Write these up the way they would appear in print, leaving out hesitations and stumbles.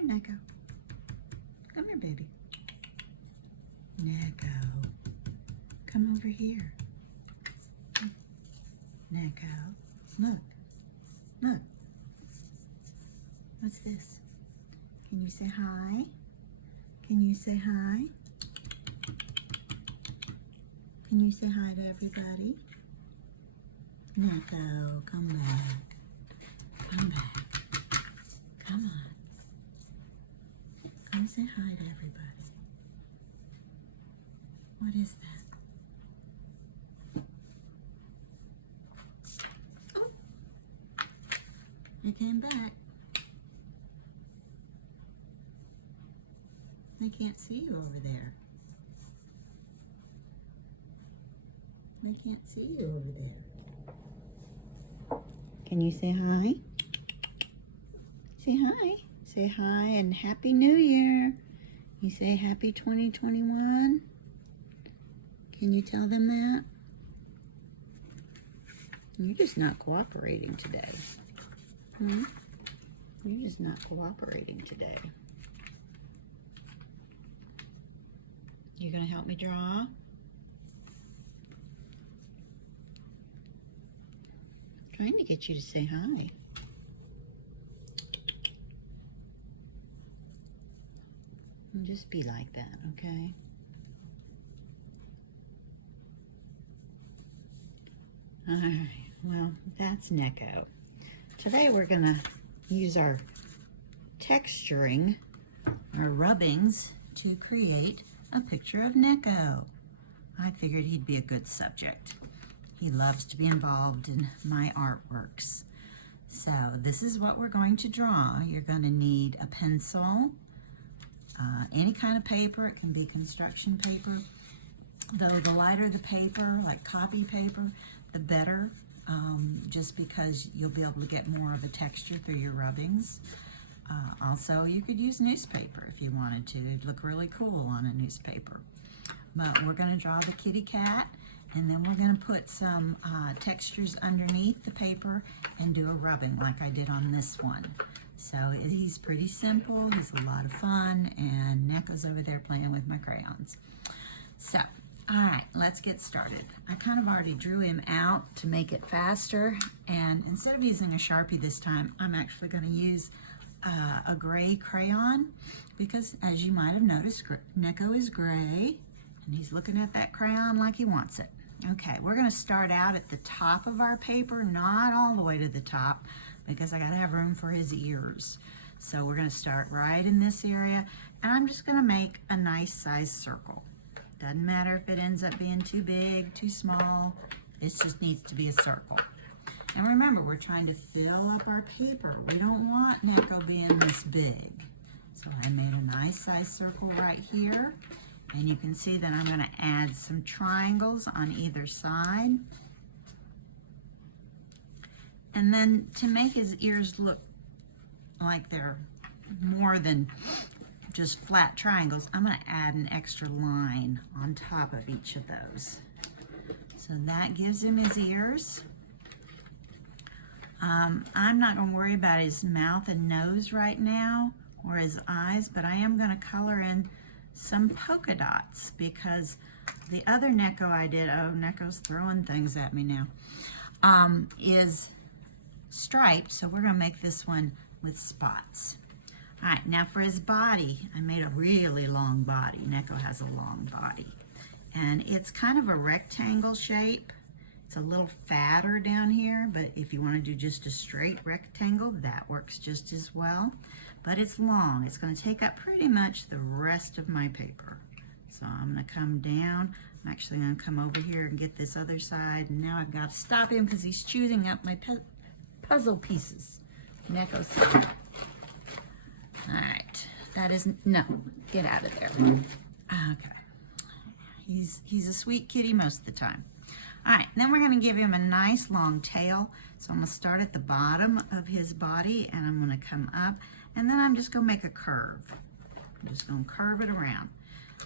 here, Neko. Come here, baby. Neko. Come over here. Neko. Look. Look. What's this? Can you say hi? Can you say hi? Can you say hi to everybody? Neko, come back. Come back. Come on. Come say hi to everybody. What is that? Oh, I came back. I can't see you over there. I can't see you over there. Can you say hi? Say hi. Say hi and Happy New Year. You say Happy 2021. Can you tell them that? You're just not cooperating today. You're just not cooperating today. You gonna help me draw? Trying to get you to say hi. And just be like that, okay? Alright, well, that's Neko. Today we're gonna use our texturing, our rubbings, to create a picture of Neko. I figured he'd be a good subject. He loves to be involved in my artworks. So this is what we're going to draw. You're going to need a pencil, any kind of paper. It can be construction paper. Though the lighter the paper, like copy paper, the better, just because you'll be able to get more of a texture through your rubbings. Also, you could use newspaper if you wanted to. It'd look really cool on a newspaper. But we're going to draw the kitty cat, and then we're going to put some textures underneath the paper and do a rubbing like I did on this one. So he's pretty simple, he's a lot of fun, and Neko's over there playing with my crayons. So, alright, let's get started. I kind of already drew him out to make it faster, and instead of using a Sharpie this time, I'm actually going to use a gray crayon, because as you might have noticed, Neko is gray, and he's looking at that crayon like he wants it. Okay, we're going to start out at the top of our paper, not all the way to the top, because I got to have room for his ears. So we're going to start right in this area, and I'm just going to make a nice size circle. Doesn't matter if it ends up being too big, too small, it just needs to be a circle. And remember, we're trying to fill up our paper. We don't want Neko being this big. So I made a nice size circle right here. And you can see that I'm going to add some triangles on either side. And then to make his ears look like they're more than just flat triangles, I'm going to add an extra line on top of each of those. So that gives him his ears. I'm not going to worry about his mouth and nose right now, or his eyes, but I am going to color in some polka dots, because the other Neko I did, oh, Neko's throwing things at me now, is striped, so we're going to make this one with spots. All right, now for his body, I made a really long body. Neko has a long body, and it's kind of a rectangle shape. It's a little fatter down here, but if you want to do just a straight rectangle, that works just as well. But it's long. It's going to take up pretty much the rest of my paper. So I'm going to come down. I'm actually going to come over here and get this other side. And now I've got to stop him because he's chewing up my puzzle pieces. Neko's side. All right. That is, no, get out of there. Okay. He's a sweet kitty most of the time. All right, then we're going to give him a nice long tail. So I'm going to start at the bottom of his body, and I'm going to come up, and then I'm just going to make a curve. I'm just going to curve it around.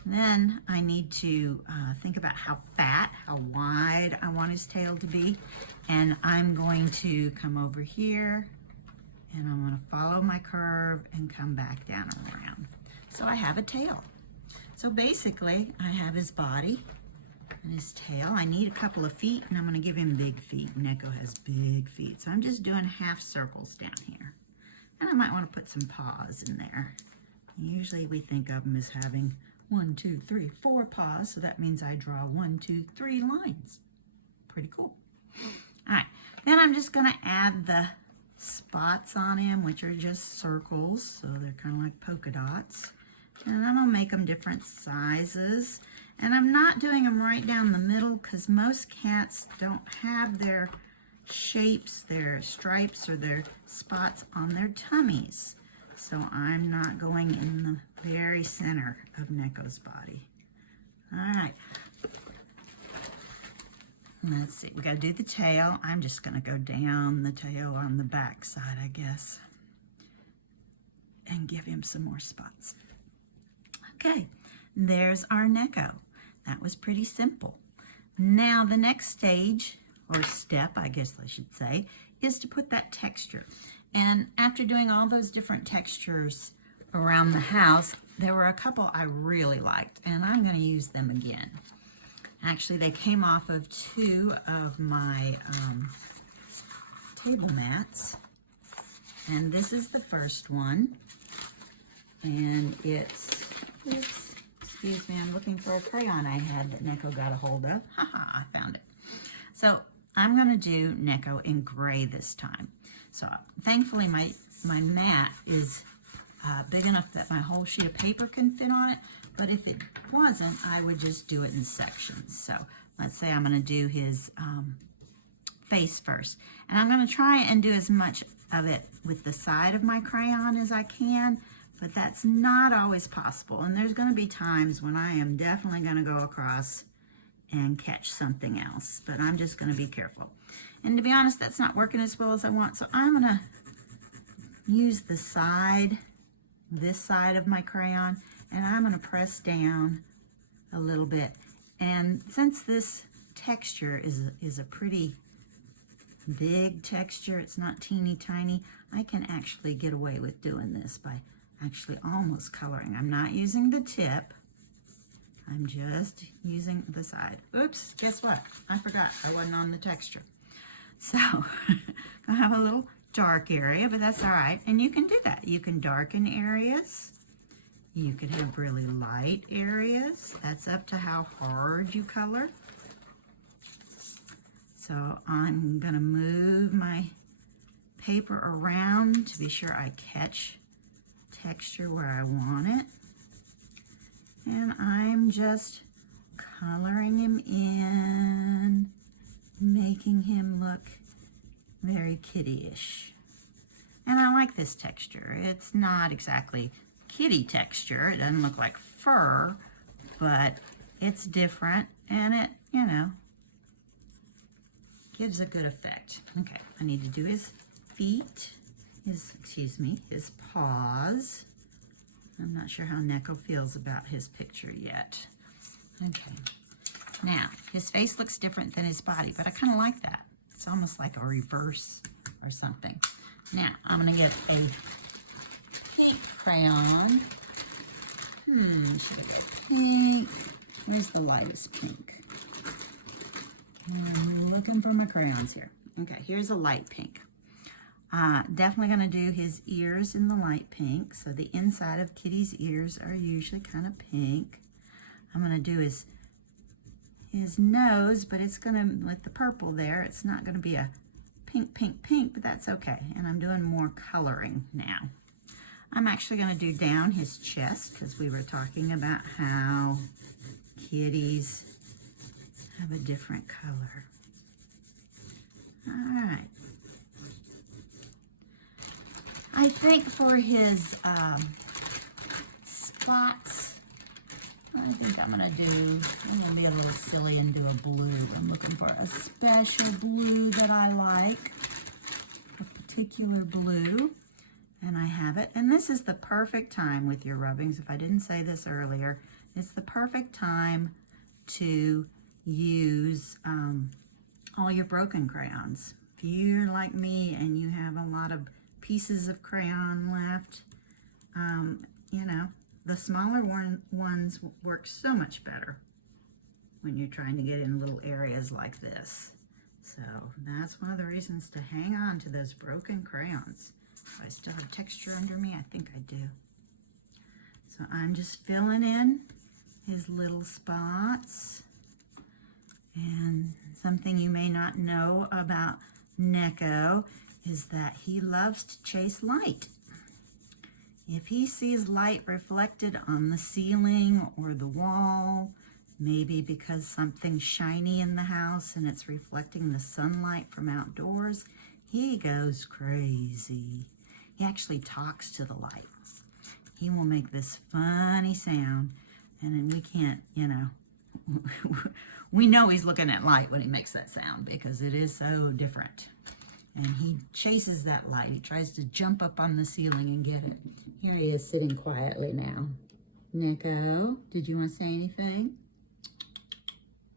Then I need to think about how fat, how wide I want his tail to be, and I'm going to come over here And I'm going to follow my curve and come back down and around. So I have a tail. So basically, I have his body and his tail. I need a couple of feet, and I'm going to give him big feet. Neko has big feet. So I'm just doing half circles down here. And I might want to put some paws in there. Usually we think of them as having 1, 2, 3, 4 paws. So that means I draw 1, 2, 3 lines. Pretty cool. All right, then I'm just going to add the spots on him, which are just circles, so they're kind of like polka dots. And I'm going to make them different sizes. And I'm not doing them right down the middle because most cats don't have their shapes, their stripes, or their spots on their tummies. So I'm not going in the very center of Neko's body. All right. Let's see, we got to do the tail. I'm just going to go down the tail on the back side, I guess, and give him some more spots. Okay, there's our Neko. That was pretty simple. Now the next stage, or step, I guess I should say, is to put that texture. And after doing all those different textures around the house, there were a couple I really liked, and I'm going to use them again. Actually, they came off of 2 of my table mats. And this is the first one. And it's, oops, excuse me, I'm looking for a crayon I had that Neko got a hold of. Haha, I found it. So I'm going to do Neko in gray this time. So thankfully my mat is big enough that my whole sheet of paper can fit on it. But if it wasn't, I would just do it in sections. So let's say I'm going to do his face first. And I'm going to try and do as much of it with the side of my crayon as I can, but that's not always possible. And there's going to be times when I am definitely going to go across and catch something else, but I'm just going to be careful. And to be honest, that's not working as well as I want. So I'm going to use the side, this side of my crayon, and I'm going to press down a little bit. And since this texture is a pretty big texture, it's not teeny tiny, I can actually get away with doing this by actually almost coloring. I'm not using the tip. I'm just using the side. Oops, guess what? I forgot I wasn't on the texture. So I have a little dark area, but that's all right. And you can do that. You can darken areas. You could have really light areas. That's up to how hard you color. So I'm going to move my paper around to be sure I catch texture where I want it. And I'm just coloring him in, making him look very kitty-ish. And I like this texture. It's not exactly kitty texture. It doesn't look like fur, but it's different and it, you know, gives a good effect. Okay, I need to do his feet, his paws. I'm not sure how Neko feels about his picture yet. Okay, now his face looks different than his body, but I kind of like that. It's almost like a reverse or something. Now I'm gonna get a pink crayon. Should I go pink? Where's the lightest pink? I'm looking for my crayons here. Okay, here's a light pink. Definitely going to do his ears in the light pink. So the inside of Kitty's ears are usually kind of pink. I'm going to do his nose, but it's going to, with the purple there, it's not going to be a pink, pink, pink, but that's okay. And I'm doing more coloring now. I'm actually going to do down his chest because we were talking about how kitties have a different color. All right. I think for his spots, I think I'm going to be a little silly and do a blue. I'm looking for a special blue that I like, a particular blue, and I have it. And this is the perfect time with your rubbings. If I didn't say this earlier, it's the perfect time to use all your broken crayons. If you're like me and you have a lot of pieces of crayon left. You know, the smaller ones work so much better when you're trying to get in little areas like this. So that's one of the reasons to hang on to those broken crayons. Do I still have texture under me? I think I do. So I'm just filling in his little spots. And something you may not know about Neko is that he loves to chase light. If he sees light reflected on the ceiling or the wall, maybe because something's shiny in the house and it's reflecting the sunlight from outdoors, he goes crazy. He actually talks to the light. He will make this funny sound, and then we can't, you know, we know he's looking at light when he makes that sound because it is so different. And he chases that light. He tries to jump up on the ceiling and get it. Here he is sitting quietly now. Neko, did you want to say anything?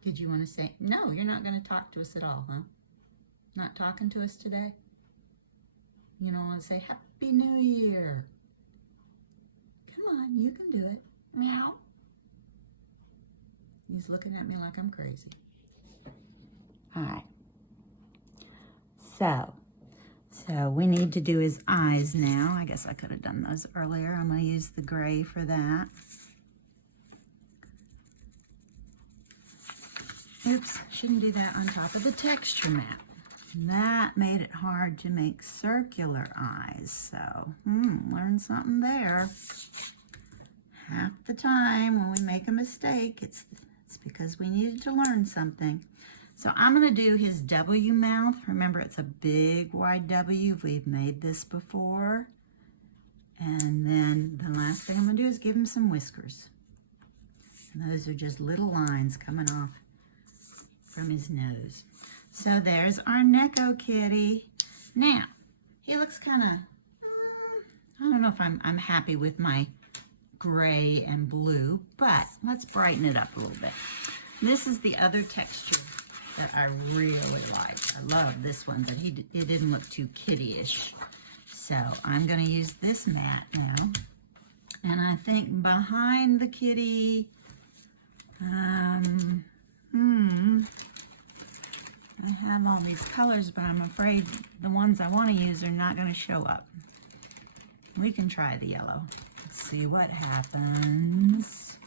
Did you want to say? No, you're not going to talk to us at all, huh? Not talking to us today? You don't want to say Happy New Year. Come on, you can do it. Meow. He's looking at me like I'm crazy. All right. So we need to do his eyes now. I guess I could have done those earlier. I'm going to use the gray for that. Oops, shouldn't do that on top of the texture map. That made it hard to make circular eyes. So, learn something there. Half the time when we make a mistake, it's because we needed to learn something. So I'm going to do his W mouth. Remember, it's a big wide W. We've made this before. And then the last thing I'm going to do is give him some whiskers. And those are just little lines coming off from his nose. So there's our Neko kitty. Now, he looks kind of, I don't know if I'm happy with my gray and blue, but let's brighten it up a little bit. This is the other texture that I really like. I love this one, but it didn't look too kitty-ish. So I'm going to use this mat now. And I think behind the kitty, I have all these colors, but I'm afraid the ones I want to use are not going to show up. We can try the yellow. Let's see what happens.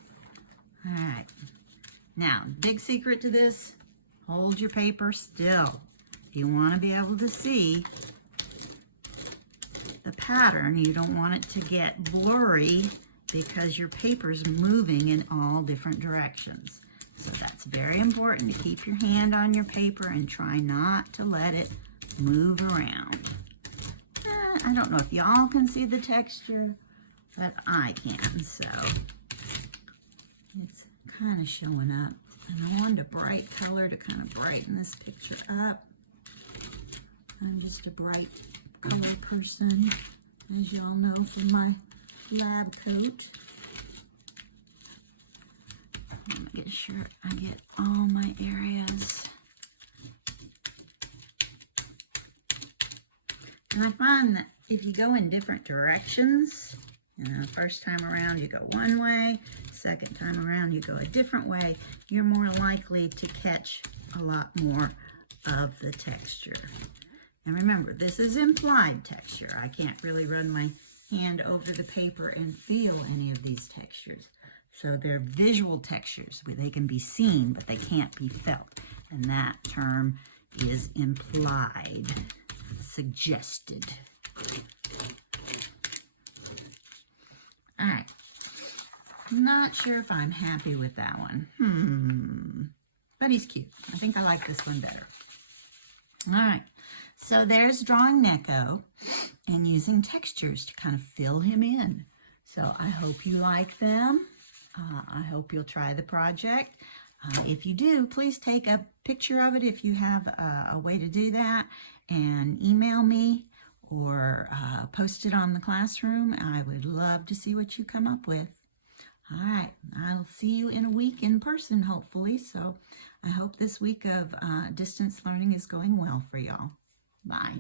All right. Now, big secret to this, hold your paper still. If you want to be able to see the pattern, you don't want it to get blurry because your paper's moving in all different directions. So that's very important to keep your hand on your paper and try not to let it move around. I don't know if y'all can see the texture, but I can, so it's kind of showing up. And I wanted a bright color to kind of brighten this picture up. I'm just a bright color person, as y'all know from my lab coat. I'm gonna get sure I get all my areas. And I find that if you go in different directions, first time around you go one way, second time around you go a different way, you're more likely to catch a lot more of the texture. And remember, this is implied texture. I can't really run my hand over the paper and feel any of these textures. So they're visual textures. They can be seen, but they can't be felt. And that term is implied, suggested. All right. Not sure if I'm happy with that one. But he's cute. I think I like this one better. All right. So there's drawing Neko and using textures to kind of fill him in. So I hope you like them. I hope you'll try the project. If you do, please take a picture of it if you have a way to do that, and email me or post it on the classroom. I would love to see what you come up with. All right, I'll see you in a week in person, hopefully. So I hope this week of distance learning is going well for y'all. Bye.